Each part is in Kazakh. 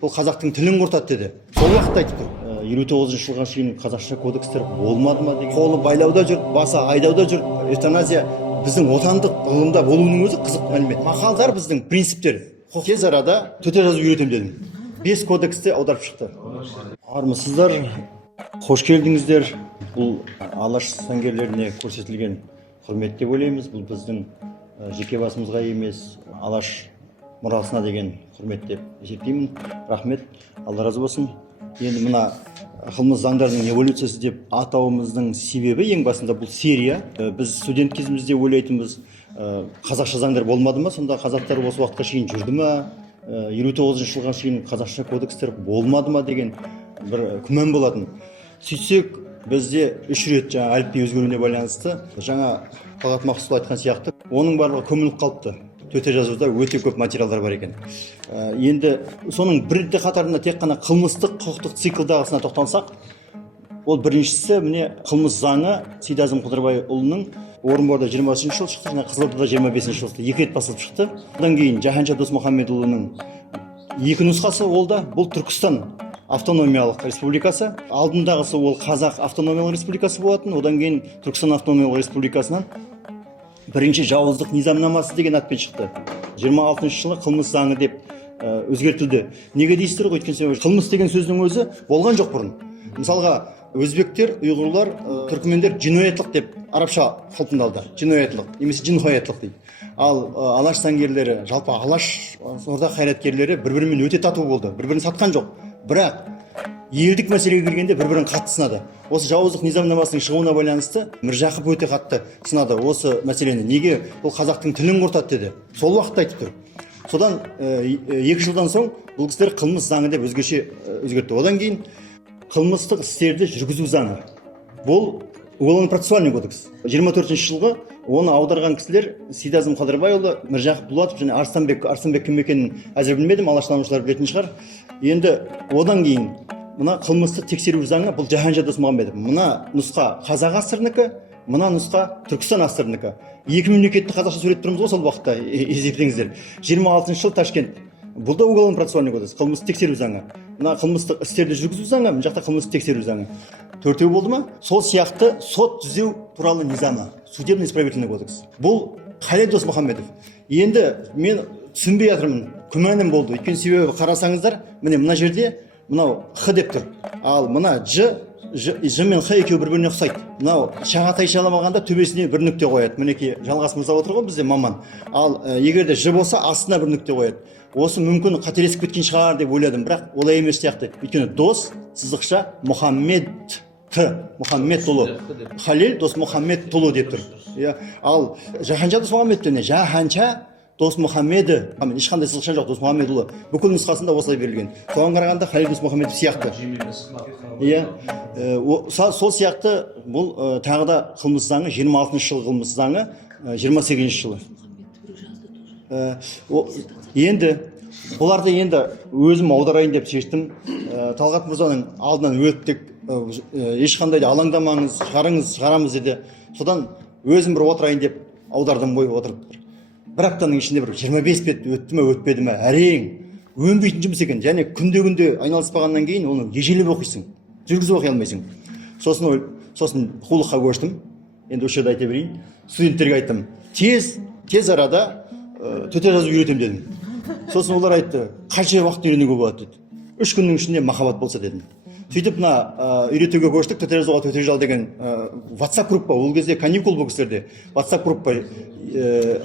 бұл қазақтың тілін құртады деді. Сол уақытта айтып тұр. 59 жылға шейін қазақша кодекстер болмады ма деген. Қолы байлауда жүр, басы айдауда жүр. Эвтаназия біздің отандық ғылымда болуының өзі қызық мәлімет. Мақалдар біздің принциптер. Тез арада төте жазу үйретемін дедім. 5 кодексті аударып шықты. Армысыздар, қош келдіңіздер. Бұл Алаш сәнгерлеріне көрсетілген құрмет деп ойлаймыз. Бұл біздің жеке басымызға емес, Алаш мұрасына деген құрмет деп есептеймін. Рахмет, Алла разы болсын. Енді мына қылмыс заңдарының эволюциясы деп атауымыздың себебі ең басында бұл серия. Біз студент кезімізде ойлайтынбыз, қазақша заңдар болмады ма, сонда қазақтар осы уақытқа шейін жүрді ма, 59 жылға шейін қазақша кодекстер болмады ма деген бір күмән болатын. Сөйтсек, бізде 3 рет жаңа әліпби өзгеруіне байланысты, жаңа Талғат Мақсұтұлы айтқан сияқты, оның барлығы көміліп қалыпты. Төте жазуда өте көп материалдар бар екен. Енді соның бірде қатарында тек қана қылмыстық құқықтық циклдағысына тоқталсақ, ол біріншісі міне қылмыс заңы Сейдазым Қыдырбайұлының Орынборда 23 жыл шықты, және Қызылордада 25 жыл шықты. 2 рет басылып шықты. Одан кейін Жаһанша Досмұхамедұлының 2 нұсқасы ол да, бұл Түркістан автономиялық республикасы. Алдындағысы ол Қазақ автономиялық республикасы болатын. Одан кейін Түркістан автономиялық республикасынан бірінші жауыздық низамнамасы деген атпен шықты. 26 жылы қылмыс заңы деп өзгертілді. Неге дейсіздер ғой? Өйткені қылмыс деген сөздің өзі болған жоқ бұрын. Мысалға, өзбектер, ұйғырлар, түркмендер жиноятлық деп арабша қалпында алды. Жиноятлық, немесе жинхоятлық дейді. Ал Алаш сәнгерлері, жалпы Алаш орда қайраткерлері бір-бірімен өте тату болды. Бір-бірін сатқан жоқ. Бірақ елдік мәселеге келгенде бір-бірін қатты сынады. Осы жауыздық низамнамасының шығуына байланысты Міржақып өте қатты сынады осы мәселені. Неге бұл қазақтың тілін құртады деді. Сол уақытта айтып тұр. Содан 2 жылдан соң бұл кісілер қылмыс заңы деп өзгеше өзгертті. Одан кейін қылмыстық істерді жүргізу заңы. Бұл уголовно-процессуальный кодекс. 24 жылғы оны аударған кісілер Сейдазым Қыдырбайұлы, Міржақып Дулатов және Арыстанбек кім екенін әзір білмедім, алаштанушылар білетін шығар. Енді одан кейін мына қылмыстық тексеру заңы бұл Жаһанша Досмұхамедов. Мына нұсқа қазақ асырыныкі, мына нұсқа Түркістан асырыныкі. Екі мемлекетті қазақша сөйлеп тұрмыз ғой сол уақытта, есептеңіздер. 26 жыл Ташкент. Бұл да уголовно-процессуальный кодекс, қылмыстық тексеру заңы. Мына қылмыстық істерді жүргізу заңы, мына жақта қылмыстық тексеру заңы. Төртеу болды ма? Сол сияқты сот түзеу туралы низамы, судебно-исправительный кодекс. Бұл Халел Досмұхамедов. Енді мен түсінбей жатырмын, күмәнім болды. Өйткені себебі қарасаңыздар, міне мына жерде мынау Х деп тұр. Ал мына Ж мен Х екеуі бір-біріне ұқсайды. Мынау шағатай шаламағанда төбесіне бір нүкте қояды. Мінекей Жалғас мырза отыр ғой бізде маман. Ал егер де Ж болса астына бір нүкте қояды. Осы мүмкін қателесіп кеткен шығар деп ойладым, бірақ олай емес сияқты. Өйткені дос сызықша Мұхаммедұлы. Халел Досмұхамедұлы деп тұр. Ал Жаһанша Досмұхамедов не? Жаһанша Досмұхамеді. Ешқандай сызықша жоқ, Досмұхамедұлы. Бүкіл нұсқасында осылай берілген. Соған қарағанда Халел Досмұхамедов сияқты. Сол сияқты бұл тағы да қылмыс заңы, 26 жыл қылмыс заңы, 28 жылы. Енді бұларды енді өзім аударайын деп шештім. Талғат мырзаның алдынан өттік, ешқандай алаңдамаңыз, шығарамыз деді. Содан өзім бір отырайын деп аудардым ғой, отырып. Бір аптаның ішінде бір 25 бет өтті ме, өтпеді ме, әрең өнбейтін жұмыс екен. Және күнде айналыспағаннан кейін оны ежелеп оқисың, жүргізіп оқи алмайсың. Сосын қулыққа көштім. Енді осы жерде айта берейін. Студенттерге айттым, тез арада төте жазу үйретемін дедім. Сосын олар айтты, қанша уақыт үйренуге болады деді. 3 күннің ішінде махаббат болса дедім. Сөйтіп мына үйретуге көштік, төте жазуға төте жал деген WhatsApp группа, ол кезде каникул бұл кісілерде. WhatsApp группа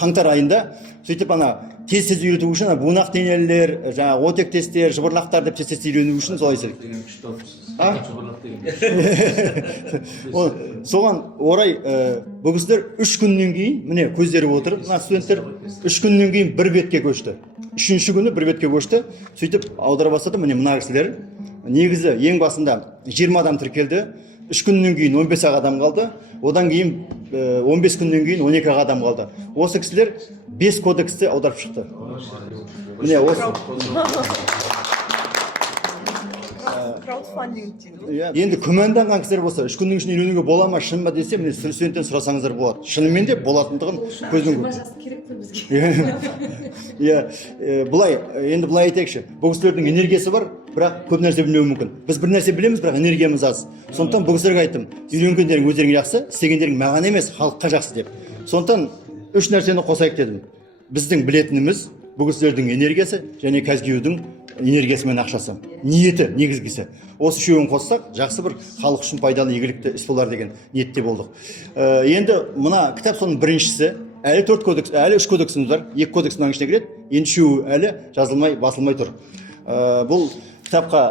қаңтар айында. Сөйтіп тез үйрету үшін бунақ денелер, жаңағы отек тестер, жыбырлақтар деп тез үйрену үшін солай істедік. Соған орай бұл кісілер 3 күннен кейін, міне көздері отыр, мына студенттер 3 күннен кейін бір бетке көшті. 3-ші күні бір бетке көшті. Сөйтіп аудара бастады, міне мына кісілер. Негізі ең басында 20 адам тіркелді, 3 күннен кейін 15 адам қалды, одан кейін 15 күннен кейін 12 адам қалды. Осы кісілер 5 кодексті аударып шықты. Міне осы. Енді күмәнданған кісілер болса, 3 күннің ішінде үйренуге бола ма, шын ба десе, міне студенттен сұрасаңыздар болады. Шынымен де болатындығын көзбен көрдім. иә былай енді былай айтайықшы, бұл кісілердің энергиясы бар, бірақ көп нәрсе білмеуі мүмкін. Біз бір нәрсе білеміз, бірақ энергиямыз аз. Сондықтан бұл кісілерге айттым, үйренгендерің өздеріңе жақсы, істегендерің маған емес, халыққа жақсы деп. Сондықтан үш нәрсені қосайық дедім. Біздің білетініміз бұл кісілердің энергиясы және Казгюдің энергиясы мен ақшасы, ниеті негізгісі. Осы үшеуін қоссақ, жақсы бір халық үшін пайдалы игілікті іс болар деген ниетте болдық. Енді мына кітап соның біріншісі, әлі 4 кодекс, әлі 3 кодексіміз бар, 2 кодекс мынаның ішіне кіреді, енді үшеуі әлі жазылмай, басылмай тұр. Бұл кітапқа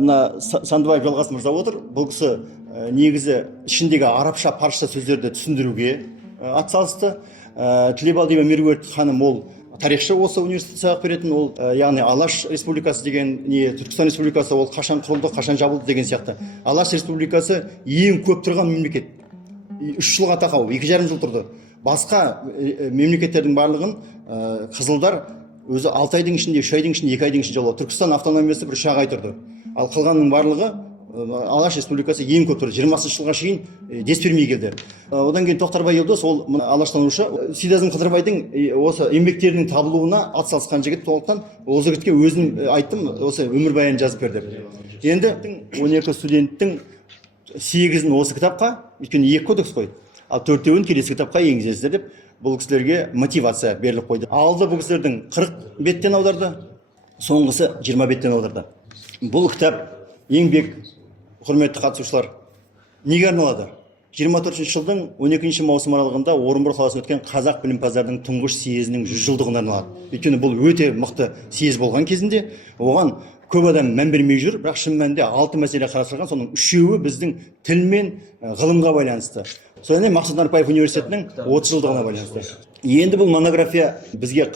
мына Сандыбаев Жалғас мырза отыр. Бұл кісі негізі ішіндегі арабша, парсша сөздерді түсіндіруге атсалысты. Тілебалдиева Меруерт ханым ол тарихшы, осы университетте сабақ беретін, ол яғни Алаш Республикасы деген не, Түркістан Республикасы ол қашан құрылды, қашан жабылды деген сияқты. Алаш Республикасы ең көп тұрған мемлекет. 3 жылға тақау, 2,5 жыл тұрды. Басқа мемлекеттердің барлығын қызылдар өзі 6 айдың ішінде, 3 айдың ішінде, 2 айдың ішінде жаулады. Түркістан автономиясы бір 3 ақ ай тұрды. Ал қалғанның барлығы Алаш Республикасы ең көп тұрды. 20 жылға шейін дес бермей келді. Одан кейін Тоқтарбай Елдос, ол алаштанушы, Сейдазым Қыдырбайдың осы еңбектерінің табылуына атсалысқан жігіт. Сондықтан ол жігітке өзім айттым, осы өмірбаянын жазып бер деп. Енді 12 студенттің 8-ін осы кітапқа, өйткені 2 кодекс қой, ал 4-еуін келесі кітапқа енгізесіздер деп бұл кісілерге мотивация беріліп қойды. Алды бұл кісілердің 40 беттен аударды, соңғысы 20 беттен аударды. Бұл кітап еңбек, құрметті қатысушылар, неге арналады? 24 жылдың 12 маусым аралығында Орынбор қаласында өткен қазақ білімпаздардың тұңғыш съезінің 100 жылдығына арналады. Өйткені бұл өте мықты съез болған кезінде, оған көп адам мән бермей жүр, бірақ шын мәнінде 6 мәселе қарастырылған, соның 3-еуі біздің тіл мен ғылымға байланысты. Содан Мақсұт Нарпаев университетінің 30 жылдығына байланысты. Енді бұл монография бізге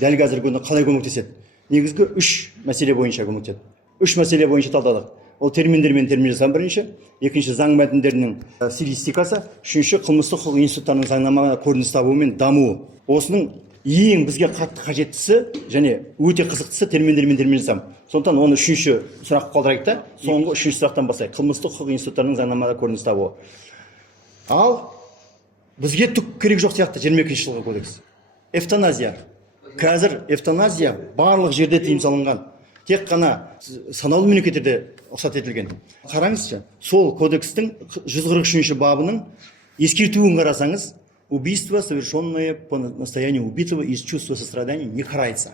дәл қазіргі күні қалай көмектеседі? Негізгі 3 мәселе бойынша көмектеседі. 3 мәселе бойынша талдадық. Ол терминдер мен термин жасам бірінші, екінші заң мәтіндерінің стилистикасы, үшінші қылмыстық құқық институттарының заңнамаға көрініс табуы мен дамуы. Осының ең бізге қатты қажеттісі және өте қызықтысы терминдер мен термин жасам. Сондықтан оны үшінші сұрақ қалдырайық та, соңғы үшінші сұрақтан бастайық. Қылмыстық құқық институттарының заңнамаға көрініс табуы. Ал бізге түк керек жоқ сияқты 22 жылғы кодекс. Эвтаназия. Қазір эвтаназия барлық жерде тыйым салынған. Тек қана санаулы мемлекеттерде рұқсат етілген. Қараңызшы, сол кодекстің 143 бабының ескертуін қарасаңыз, убийство, совершенное по настоянию убитого из чувства сострадания, не карается.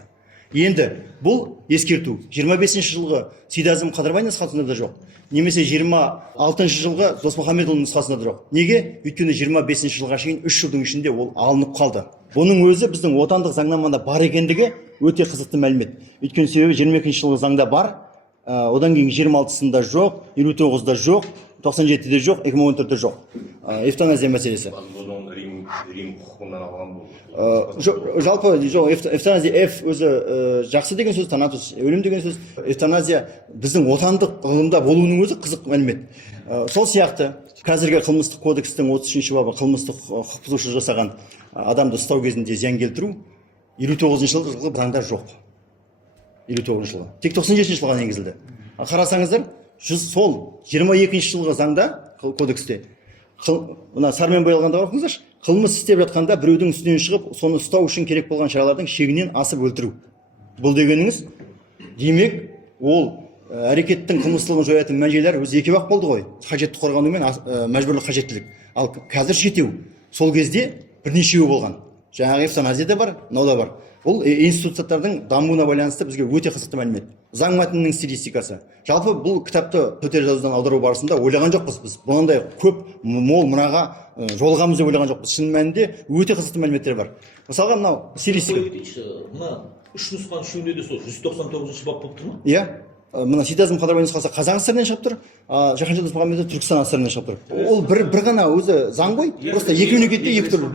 Енді бұл ескерту 25 жылғы Сейдазым Қыдырбай нұсқасында да жоқ. Немесе 26 жылғы Досмұхамедұлының нұсқасында да жоқ. Неге? Өйткені 25 жылға шейін 3 жылдың ішінде ол алынып қалды. Бұның өзі біздің отандық заңнамада бар екендігі өте қызықты мәлімет. Өйткені себебі 22 жылғы заңда бар, одан кейін 26-сында жоқ, 59-да жоқ, 97-де жоқ, 2014-де жоқ. Эвтаназия мәселесі. Рим құқығынан алған бұл. Жалпы эвтаназия өзі жақсы деген сөз, танатус өлім деген сөз. Эвтаназия біздің отандық ғылымда болуының өзі қызық мәлімет. Сол сияқты қазіргі қылмыстық кодекстің 33-ші бабы қылмыстық құқық бұзушылық жасаған адамды ұстау кезінде зиян келтіру 59 жылғы заңда жоқ. 59 жылғы. Тек 97 жылға енгізілді. Қарасаңыздар, сол 22 жылғы заңда кодексте мына сармен боялғанда оқыңыздаршы, қылмыс істеп жатқанда біреудің үстінен шығып, соны ұстау үшін керек болған шаралардың шегінен асып өлтіру. Бұл дегеніңіз, демек, ол әрекеттің қылмыстылығын жоятын мән-жайлар өзі екеу-ақ болды ғой. Қажетті қорғану мен мәжбүрлі қажеттілік. Ал қазір жетеу. Сол кезде бірнешеуі болған. Жаңағы эвтаназия да бар, мынау да бар. Бұл институттардың дамуына байланысты бізге өте қызықты мәлімет. Заң мәтінінің стилистикасы. Жалпы бұл кітапты төтел жазудан аудару барысында ойлаған жоқпыз біз. Бұндай көп мол мұраға жолығамыз деп ойлаған жоқпыз. Шын мәнінде өте қызықты мәліметтер бар. Мысалға мынау стилистика. Мына 3 нұсқаның үшеуінде де сол 199-ші бап болып тұр ма? Иә. Мына Сейдазым Қыдырбай нұсқасы қазақ ССР-нен шығып тұр, Жаһанша Досмұхамедов Түркістан ССР-нен шығып тұр. Ол бір ғана өзі заң ғой, просто екі мемлекетте екі түрлі.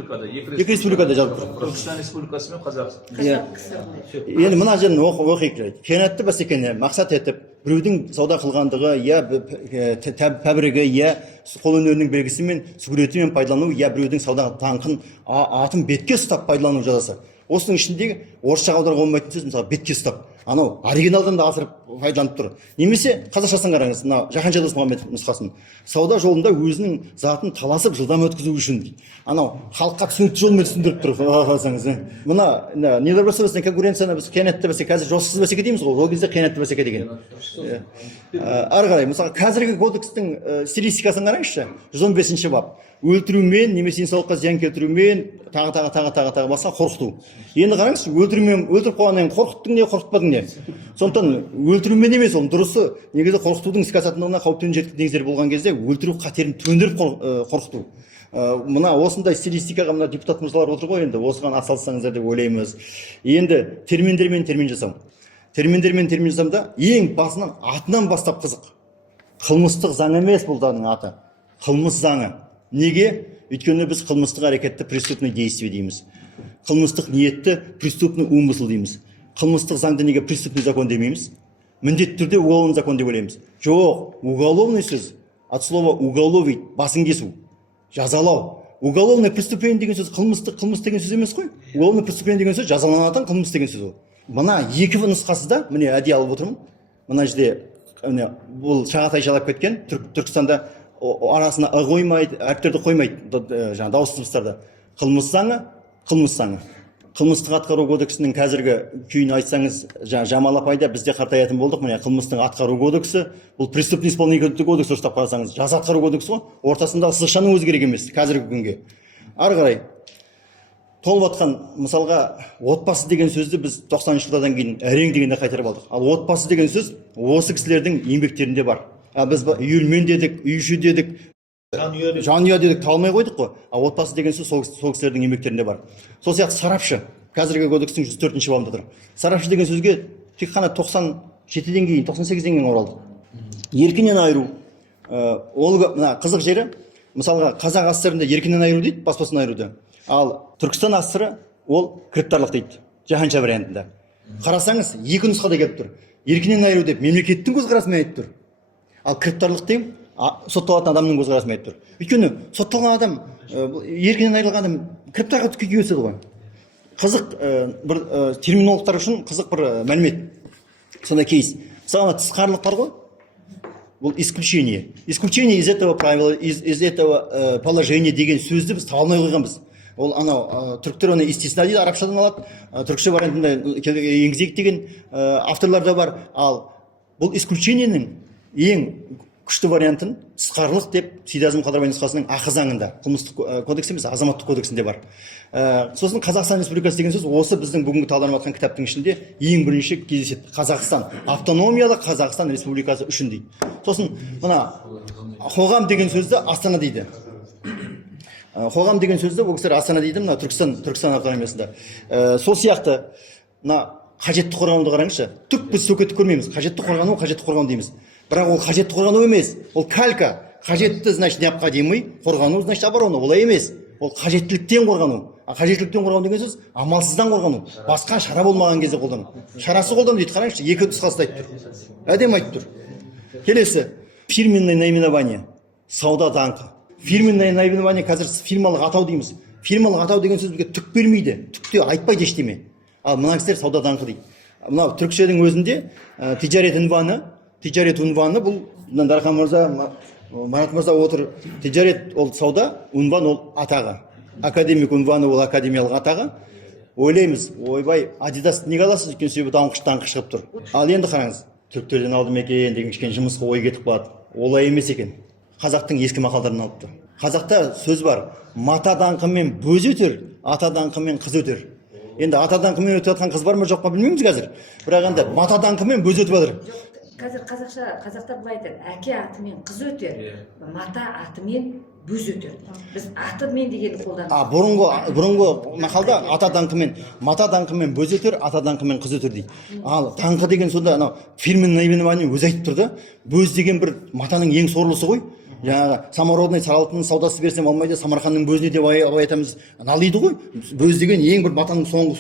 Екі республикада жазып тұр. Түркістан Республикасы мен Қазақ. Енді мына жерін оқиық. Қиянатты бәсекені мақсат етіп, біреудің сауда қылғандығы, я тәбірігі, я қолөнерінің белгісі мен суреті мен пайдалану, я біреудің сауда таңқын атын бетке ұстап пайдалану жазасы. осының ішіндегі орысшаға аударуға болмайтын сөз мысалы бетке ұстап анау оригиналдан да асырып пайдаланып тұр. Немесе қазақшасын қараңыз, мына Жаһанша Досмұхамедов нұсқасын. Сауда жолында өзінің затын таласып жылдам өткізу үшін дейді. Анау халыққа түсінікті жолмен түсіндіріп тұр. Қарасаңыз, мына недобросовестный конкуренцияны біз қиянатты бәсеке, қазір жосықсыз бәсеке дейміз ғой. Ол кезде қиянатты бәсеке деген. Ары қарай, мысалы қазіргі кодекстің стилистикасын қараңызшы. 115-ші бап. Өлтірумен немесе денсаулыққа зиян келтірумен тағы басқа қорқыту. Енді қараңызшы, өлтіріп қойғаннан кейін қорқыттың не, қорқытпадың не? Сондықтан өлтірумен емес, оның дұрысы негізі қорқытудың іске асатындығына қауіп төніп жеткен негіздер болған кезде өлтіру қатерін төндіріп қорқыту. Мына осындай стилистикаға мына депутат мырзалар отыр ғой, енді осыған атсалыссаңыздар деп ойлаймыз. Енді терминдермен термин жасау. Терминдермен термин жасамда ең басынан атынан бастап қызық. Қылмыстық заң емес бұл заңның аты. Қылмыс заңы. Неге? Өйткені біз қылмыстық әрекетті преступный действие дейміз. Қылмыстық ниетті преступный умысл дейміз. Қылмыстық заңды неге преступный закон демейміз? Міндетті түрде уголовный закон деп ойлаймыз. Жоқ, уголовный сөз от слова уголовить, басын кесу, жазалау. Уголовное преступление деген сөз қылмыс деген сөз емес қой. Уголовное преступление деген сөз жазаланатын қылмыс деген сөз ол. Мына екі нұсқасы да міне әдейі алып отырмын. Мына жерде бұл шағатай жалап кеткен Түркістанда арасына қоймайды, әріптерді қоймайды, жаңа дауыс дыбыстарды. Қылмыс заңы. Қылмыстық атқару кодексінің қазіргі күйін айтсаңыз, Жамал апайда бізде қартаятын болдық. Міне қылмыстың атқару кодексі, бұл преступный исполнительный кодекс ұштап қарасаңыз, жаза атқару кодексі ғой. Ортасындағы сызықшаның өзі керек емес қазіргі күнге. Ары қарай толып жатқан мысалға отбасы деген сөзді біз 90-шы жылдардан кейін әрең дегенде қайтарып алдық. Ал отбасы деген сөз осы кісілердің еңбектерінде бар. Біз үйелмен дедік, үй іші дедік, жанұя дедік, талмай қойдық қой. Отбасы деген сөз сол кісілердің еңбектерінде бар. Сол сияқты сарапшы, қазіргі кодекстің 104-ші бабында тұр. Сарапшы деген сөзге тек қана 97-ден кейін, 98-ден кейін оралды. Еркінен айыру. Ол мына қызық жері, мысалға қазақ астырында еркінен айыру дейді, баспасын айыруды. Ал Түркістан астыры ол кіріптарлық дейді, Жаһанша вариантында. Қарасаңыз, екі нұсқада келіп тұр. Еркінен айыру деп мемлекеттің көзқарасымен айтып тұр. Ал кіріптарлық деп сотталатын адамның көзқарасымен айтып тұр. Өйткені сотталған адам, еркінен айырылған адам кіріптарға күйге өседі ғой. Қызық бір терминологтар үшін қызық бір мәлімет. Сондай кейс. Мысалы тысқарылық бар ғой. Бұл исключение. Исключение из этого правила, из этого положения деген сөзді біз таба алмай қойғанбыз. Ол анау түріктер оны истисна дейді, арабшадан алады. Түркше вариантында енгізейік деген авторлар да бар. Ал бұл исключениенің ең күшті вариантын тысқарылық деп Сейдазым Қадырбай нұсқасының ақы заңында, қылмыстық кодекс емес, азаматтық кодексінде бар. Сосын Қазақстан Республикасы деген сөз осы біздің бүгінгі талданып жатқан кітаптың ішінде ең бірінші кездеседі. Қазақстан, автономиялы Қазақстан Республикасы үшін дейді. Сосын мына қоғам деген сөзді Астана дейді. Қоғам деген сөзді ол кісілер Астана дейді, мына Түркістан автономиясында. Сол сияқты мына қажетті қорғануды қараңызшы. Түк біз сөкетті көрмейміз. Қажетті қорғану дейміз. Бірақ ол қажетті қорғану емес. Ол калька. Қажетті, значит, необходимый, қорғану, значит, оборона. Олай емес. Ол қажеттіліктен қорғану. Қажеттіліктен қорғану деген сөз амалсыздан қорғану. Басқа шара болмаған кезде қолдану. Шарасы қолдану дейді. Қараңызшы, екі нұсқасы айтып тұр. Әдемі айтып тұр. Келесі. Фирменное наименование. Сауда даңқы. Фирменное наименование қазір фирмалық атау дейміз. Фирмалық атау деген сөз бізге түк бермейді. Түк те айтпайды ештеме. Ал мына кісілер сауда даңқы дейді. Мынау түркшенің өзінде тижарет унваны бұл Дархан мырза, Марат мырза отыр. Тижарет ол сауда, унван ол атағы. Академик унваны ол академиялық атағы. Ойлаймыз, ойбай, Адидас неге аласыз екен, себебі даңқы шығып тұр. Ал енді қараңыз, түріктерден алдым екен деген кішкене жұмысқа ой кетіп қалады. Олай емес екен. Қазақтың ескі мақалдарынан алыпты. Қазақта сөз бар, мата даңқымен бөз өтер, ата даңқымен қыз өтер. Енді ата даңқымен өтіп жатқан қыз бар ма жоқ па білмейміз қазір. Бірақ енді мата даңқымен бөз өтіп жатыр. Қазір қазақта былай айтады, әке атымен қыз өтер, мата атымен бөз өтер. Біз атымен дегенді қолданамыз. Бұрынғы мақалда ата даңқымен, мата даңқымен бөз өтер, ата даңқымен қыз өтер дейді. Ал даңқы деген сонда анау фирменное наименование өзі айтып тұрды. Бөз деген бір матаның ең сорлысы ғой. Жаңағы самородный саралтының саудасы берсем алмайды, Самарқанның бөзіне деп айтамыз. Налиды ғой. Бөз деген ең бір матаның соңғы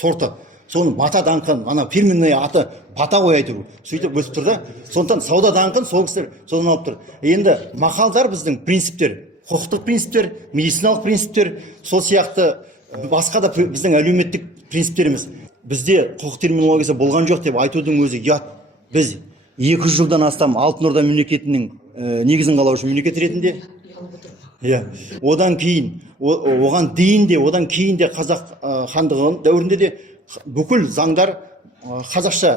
сорты. Соны мата даңқын, ана фирменный аты бата қой айту. Сөйтіп өсіп тұр да. Сондықтан сауда даңқын сол кісілер содан алып тұр. Енді мақалдар біздің принциптер, құқықтық принциптер, медициналық принциптер, сол сияқты басқа да біздің әлеуметтік принциптеріміз. Бізде құқық терминологиясы болған жоқ деп айтудың өзі ұят. Біз 200 жылдан астам Алтын Орда мемлекетінің негізін қалаушы мемлекет ретінде, одан кейін, оған дейін де, одан кейін де қазақ хандығы дәуірінде де бүкіл заңдар қазақша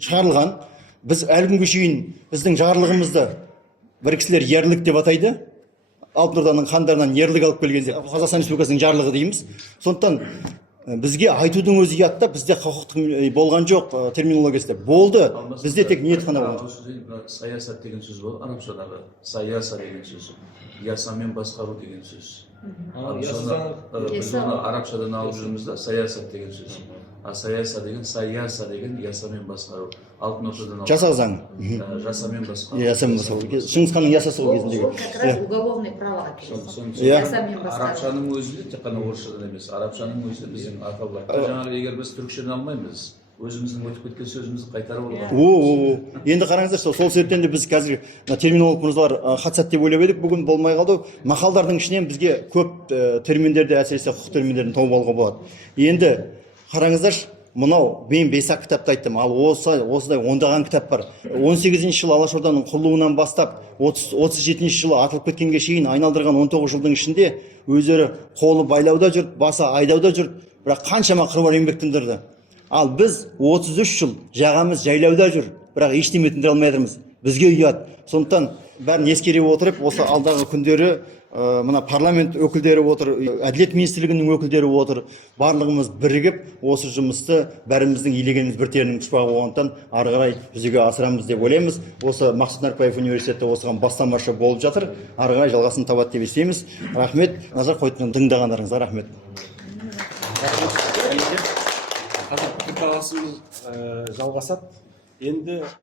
шығарылған. Біз әлі күнге шейін біздің жарлығымызды бір кісілер ерлік деп атайды. Алтын Орданың хандарынан ерлік алып келгенде Қазақстан Республикасының жарлығы дейміз. Сондықтан бізге айтудың өзі ұятта, бізде құқықтық болған жоқ терминологиясы болды. Бізде тек ниет қана болды. Саясат деген сөз бол, арабшадағы саяса деген сөз, ясамен басқару деген сөз. Біз оны арабшадан алып жүрміз да, саясат деген сөз. Саяса деген, саяса деген ясамен басқару. Алтын Ордадан жасақ заңы. Жасамен басқару. Ясамен басқару. Шыңғыс ханның ясасы ол кезіндегі. Ол как раз уголовный правоға келеді. Ясамен басқару. Арабшаның өзінде, тек қана орысшадан емес, арабшаның өзінде біздің атаулар. Жаңағы егер біз түркшені алмаймыз, өзіміздің өтіп кеткен сөзімізді қайтарып алған. Енді қараңыздар, сол себептен де біз қазір терминолог мырзалар қатысады деп ойлап едік, бүгін болмай қалды. Мақалдардың ішінен бізге көп терминдерді, әсіресе құқық терминдерін тауып алуға болады. Енді қараңыздаршы, мынау мен 5-ақ кітапты айттым, ал осыдай ондаған кітап бар. 18-ші жылы Алашорданың құрылуынан бастап 37-ші жылы атылып кеткенге шейін айналдырған 19 жылдың ішінде өздері қолы байлауда жүріп, басы айдауда жүріп, бірақ қаншама қыруар еңбек тындырды. Ал біз 33 жыл жағамыз жайлауда жүр, бірақ ештеме тындыра алмай жатырмыз. Бізге ұят. Сондықтан бәрін ескере отырып, осы алдағы күндері мына парламент өкілдері отыр, әділет министрлігінің өкілдері отыр, барлығымыз бірігіп осы жұмысты бәріміздің елегеніміз бір терінің пұшпағы болғандықтан ары қарай жүзеге асырамыз деп ойлаймыз. Осы Мақсұт Нәрікбаев университеті осыған бастамашы болып жатыр, ары қарай жалғасын табады деп естиміз. Рахмет, назар қойып тыңдағандарыңызға рахмет. Қазір пікірталасымыз жалғасады. Енді